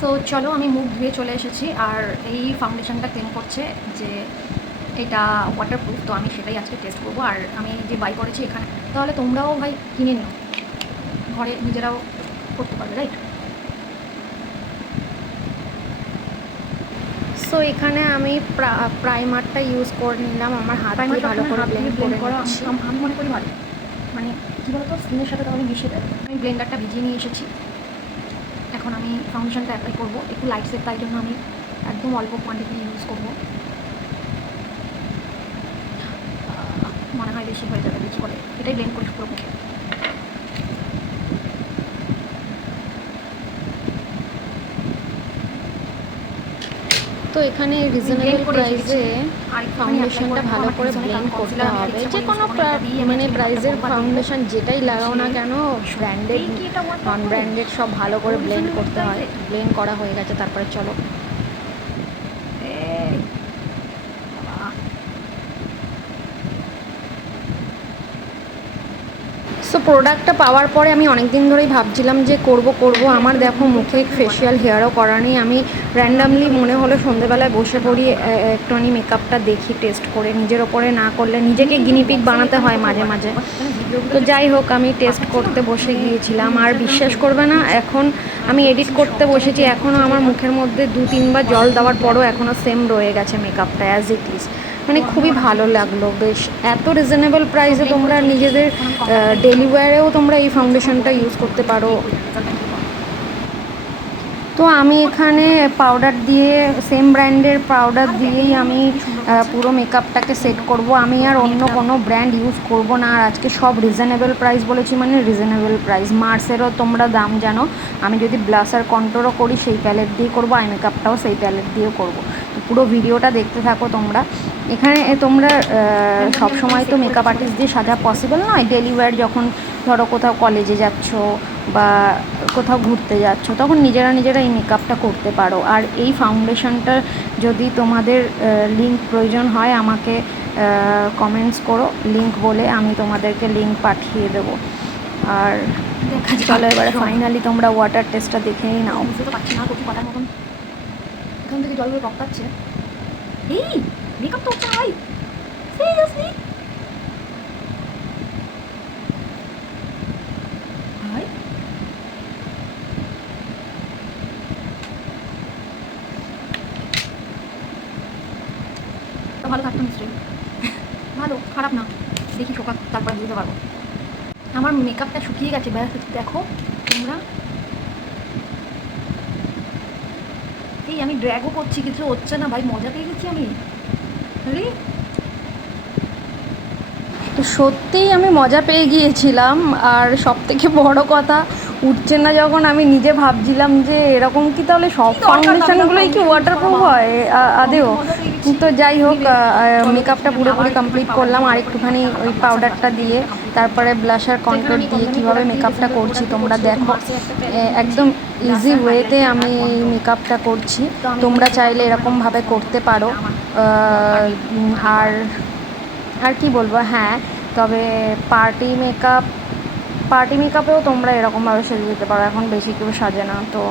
So চলো আমি মুখ ধুয়ে চলে এসেছি আর এই ফাউন্ডেশনটা ক্লেম করছে যে এটা ওয়াটারপ্রুফ, তো আমি সেটাই আজকে টেস্ট করবো। আর আমি যে বাই করেছি এখানে, তাহলে তোমরাও ভাই কিনে নিও, ঘরে নিজেরাও করতে পারবে, রাইট? সো এখানে আমি প্রাইমারটা ইউজ করে নিলাম, আমার হাত দিয়ে ভালো করে ব্লেন্ড করা আমি মনে করি ভালো, মানে কী বলতো স্কিনের সাথে তাহলে মিশে দেয়। আমি ব্লেন্ডারটা ভিজিয়ে নিয়ে এসেছি, এখন আমি ফাউন্ডেশনটা অ্যাপ্লাই করবো। একটু লাইট সেট, তাই জন্য আমি একদম অল্প কোয়ান্টিটি ইউজ করবো, মনে হয় বেশি হয়ে যাবে, বেশি করে এটাই ব্লেন্ড করি পুরো মুখে। তো এখানে রিজনেবল প্রাইসে ফাউন্ডেশনটা ভালো করে ব্লেন্ড করতে হবে। যে কোনো মানে প্রাইসের ফাউন্ডেশন যেটাই লাগাও না কেন, ব্র্যান্ডেড নন ব্র্যান্ডেড সব ভালো করে ব্লেন্ড করতে হয়। ব্লেন্ড করা হয়ে গেছে, তারপরে চলো সো প্রোডাক্টটা পাওয়ার পরে আমি অনেক দিন ধরেই ভাবছিলাম যে করব আমার দেখো মুখে ফেশিয়াল হেয়ারও করা নেই। আমি র্যান্ডামলি মনে হলো সন্ধেবেলায় বসে পড়ি, একটুখানি মেকআপটা দেখি টেস্ট করে, নিজের ওপরে না করলে নিজেকে গিনিপিগ বানাতে হয় মাঝে মাঝে। তো যাই হোক, আমি টেস্ট করতে বসে গিয়েছিলাম আর বিশ্বাস করবে না, এখন আমি এডিট করতে বসেছি, এখনও আমার মুখের মধ্যে 2-3 বার জল দেওয়ার পরও এখনও সেম রয়ে গেছে মেকআপটা অ্যাজ ইট ইজ। মানে খুবই ভালো লাগলো বেশ। এত রিজনেবল প্রাইসে তোমরা নিজেদের ডেলি ওয়্যারেও তোমরা এই ফাউন্ডেশনটা ইউজ করতে পারো। তো আমি এখানে পাউডার দিয়ে, সেম ব্র্যান্ডের পাউডার দিয়েই আমি পুরো মেকআপটাকে সেট করব। আমি আর অন্য কোনো ব্র্যান্ড ইউজ করব না। আর আজকে সব রিজনেবল প্রাইস বলেছি, মানে রিজনেবল প্রাইস। মার্সেরও তোমরা দাম জানো, আমি যদি ব্লাশার কন্ট্রোলও করি সেই প্যালেট দিয়ে করব, আই মেকআপটাও সেই প্যালেট দিয়েও করব। তো পুরো ভিডিওটা দেখতে থাকো তোমরা। এখানে তোমরা সব সময় তো মেকআপ আর্টিস্ট দিয়ে সাজা পসিবল নয়। ডেলি ওয়্যার যখন ধরো কোথাও কলেজে যাচ্ছ বা কোথাও ঘুরতে যাচ্ছ, তখন নিজেরা এই মেকআপটা করতে পারো। আর এই ফাউন্ডেশনটা যদি তোমাদের লিঙ্ক প্রয়োজন হয়, আমাকে কমেন্টস করো লিঙ্ক বলে, আমি তোমাদেরকে লিঙ্ক পাঠিয়ে দেবো। আর চলো এবারে ফাইনালি তোমরা ওয়াটার টেস্টটা দেখেই নাও। বুঝতে তো পারছি না কচু পাতার মতন এখান থেকে জলগুলো টপকাচ্ছে। এই মেকআপ তো হচ্ছে ভাই, সিরিয়াসলি ভাই? ভালো থাকতো নিশ্চয়ই, ভালো খারাপ না, দেখি শোকাক তারপর বুঝতে পারবো। আমার মেকআপটা শুকিয়ে গেছে, ব্যাস দেখো তোমরা। এই আমি ড্র্যাগও করছি, কিছু হচ্ছে না ভাই, মজা পেয়ে গেছি আমি। আরে তো সত্যিই আমি মজা পেয়ে গিয়েছিলাম। আর সবথেকে বড় কথা, উঠছে না যখন আমি নিজে ভাবছিলাম যে এরকম কি তাহলে সব ফাউন্ডেশনগুলোই কি ওয়াটারপ্রুফ হয় আদেও। তো যাই হোক, মেকআপটা পুরোপুরি কমপ্লিট করলাম। আর একটুখানি ওই পাউডারটা দিয়ে তারপরে ব্লাশার কন্ট্রোল দিয়ে কীভাবে মেকআপটা করছি তোমরা দেখো। একদম ইজি ওয়েতে আমি এই মেকআপটা করছি, তোমরা চাইলে এরকমভাবে করতে পারো। আর আর কি বলবো, হ্যাঁ তবে পার্টি মেকআপেও তোমরা এরকমভাবে সেজে যেতে পারো। এখন বেশি কেউ সাজে না, তো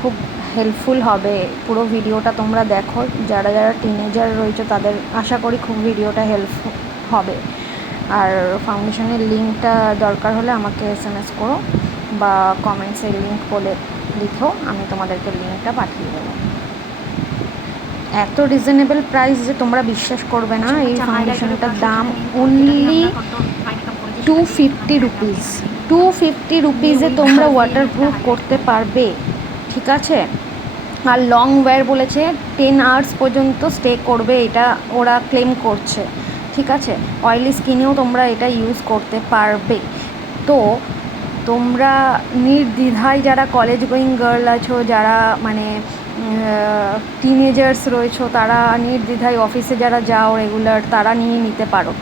খুব হেল্পফুল হবে। পুরো ভিডিওটা তোমরা দেখো, যারা টিনেজার রয়েছে তাদের আশা করি খুব ভিডিওটা হেল্প হবে। আর ফাউন্ডেশনের লিঙ্কটা দরকার হলে আমাকে SMS করো বা কমেন্টসের লিঙ্ক বলে লিখো, আমি তোমাদেরকে লিঙ্কটা পাঠিয়ে দেবো। এত রিজনেবল প্রাইস যে তোমরা বিশ্বাস করবে না। এই ফাউন্ডেশনটার দাম অনলি 250 রুপিস। 250 রুপিসে তোমরা ওয়াটারপ্রুফ করতে পারবে, ঠিক আছে? আর লং ওয়্যার বলেছে, 10 আওয়ার্স পর্যন্ত স্টে করবে, এটা ওরা ক্লেম করছে, ঠিক আছে? অয়েলি স্কিনেও তোমরা এটা ইউজ করতে পারবে। তো তোমরা নির্দ্বিধায়, যারা কলেজ গোয়িং গার্ল আছো, যারা মানে টিনেজার্স রয়েছো, তারা নির্দ্বিধায়, অফিসে যারা যাও রেগুলার, তারা নিয়ে নিতে পারো।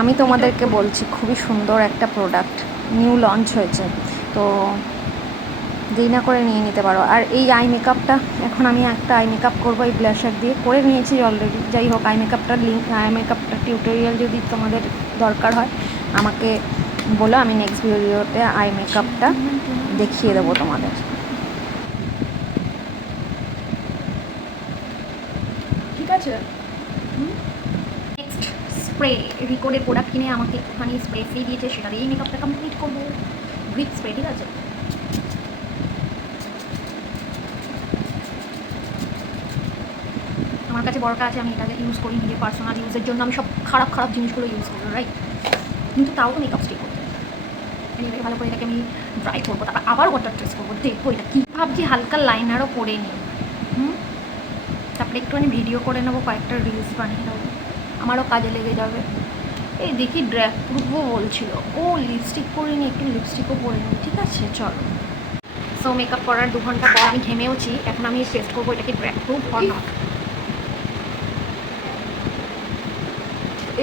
আমি তোমাদেরকে বলছি, খুবই সুন্দর একটা প্রোডাক্ট, নিউ লঞ্চ হয়েছে, তো দেরি না করে নিয়ে নিতে পারো। আর এই আই মেকআপটা, এখন আমি একটা আই মেকআপ করবো এই ব্লাশার দিয়ে, করে নিয়েছি অলরেডি। যাই হোক, আই মেকআপটার টিউটোরিয়াল যদি তোমাদের দরকার হয় আমাকে বলো, আমি নেক্সট ভিডিওতে আই মেকআপটা দেখিয়ে দেবো তোমাদের। আছে। নেক্সট স্প্রে, রিকোডের প্রোডাক্ট কিনে আমাকে একটুখানি স্প্রে ফ্রি দিয়েছে, সেটা দিয়েই মেকআপটা কমপ্লিট করবো। গ্রিপ স্প্রে, ঠিক আছে। আমার কাছে বড়টা আছে, আমি এটাকে ইউজ করি নিজের পার্সোনাল ইউজের জন্য। আমি সব খারাপ খারাপ জিনিসগুলো ইউজ করি, রাইট, কিন্তু তাও তো মেকআপ স্টে করতে এটাকে ভালো করে এটাকে আমি ড্রাই করবো, তারপর আবার ওয়াটার ট্রেস করবো, দেখবো এটা কী। ভাবছি হালকা লাইনারও করে নিই, তারপরে একটুখানি ভিডিও করে নেবো, কয়েকটা রিলস বানিয়ে নেবো, আমারও কাজে লেগে যাবে। এই দেখি ড্র্যাগ প্রুফও বলছিল, ও লিপস্টিক পরে নি, একটু লিপস্টিকও পরে নিই, ঠিক আছে চলো। সো মেকআপ করার 2 ঘন্টা পর আমি ঘেমেওছি, এখন আমি টেস্ট করবো এটা কি ড্র্যাগ প্রুফ অর নট।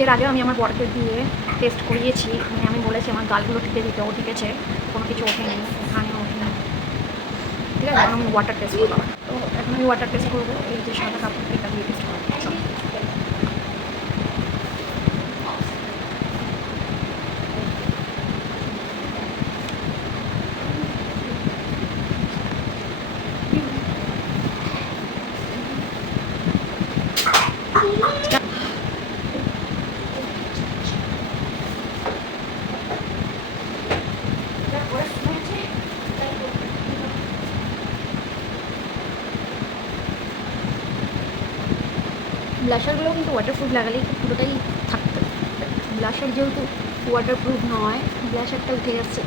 এর আগেও আমি আমার বরকে দিয়ে টেস্ট করিয়েছি, মানে আমি বলেছি আমার গালগুলো টিকে দিতে, ও টিকেছে, কোনো কিছু ওঠেনি, এখানে ওঠেনি, ঠিক আছে। এখন আমি ওয়াটার টেস্ট করবো, তো এখন আমি ওয়াটার টেস্ট করবো, এই যে সাদা কাপড় এটা দিয়ে টেস্ট করবো। ব্লাশারগুলো কিন্তু ওয়াটারপ্রুফ লাগালেই পুরোটাই থাকতো, ব্লাশার যেহেতু ওয়াটারপ্রুফ নয়, ব্লাশারটা উঠে যাচ্ছে,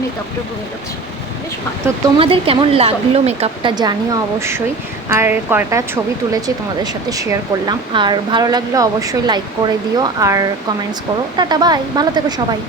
মেকআপটা পড়ে যাচ্ছে, বেশ ভালো। তো তোমাদের কেমন লাগলো মেকআপটা জানিও অবশ্যই, আর কয়টা ছবি তুলেছি তোমাদের সাথে শেয়ার করলাম, আর ভালো লাগলে অবশ্যই লাইক করে দিও আর কমেন্টস করো। টাটা, বাই, ভালো থেকো সবাই।